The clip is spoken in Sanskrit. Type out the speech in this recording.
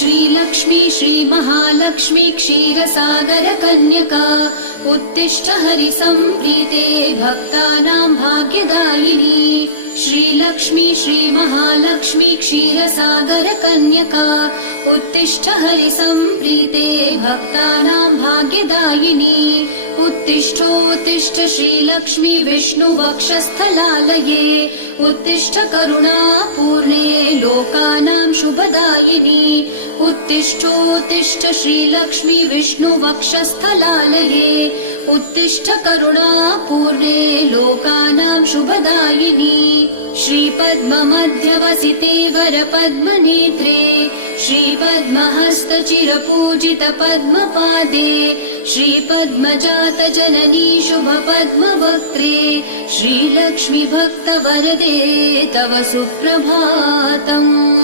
श्रीलक्ष्मी श्रीमहालक्ष्मी क्षीरसागर कन्यका उत्तिष्ठ हरिसम्प्रीते भक्तानां भाग्यदायिनी श्रीलक्ष्मी श्रीमहालक्ष्मी क्षीरसागर कन्यका उत्तिष्ठ हरिसम्प्रीते भक्तानां भाग्यदायिनी उत्तिष्ठोत्तिष्ठ श्रीलक्ष्मी विष्णुवक्षस्थलालये उत्तिष्ठ करुणापूर्णे लोकानां शुभदायिनी उत्तिष्ठोत्तिष्ठ श्रीलक्ष्मी विष्णुवक्षस्थलालये उत्तिष्ठ करुणापूर्णे लोकानां शुभदायिनी श्रीपद्ममध्यवसिते वरपद्मनेत्रे श्रीपद्महस्तचिरपूजित पद्मपादे श्रीपद्मजात जननी शुभपद्मवक्त्रे श्रीलक्ष्मी भक्तवरदे तव सुप्रभातम्।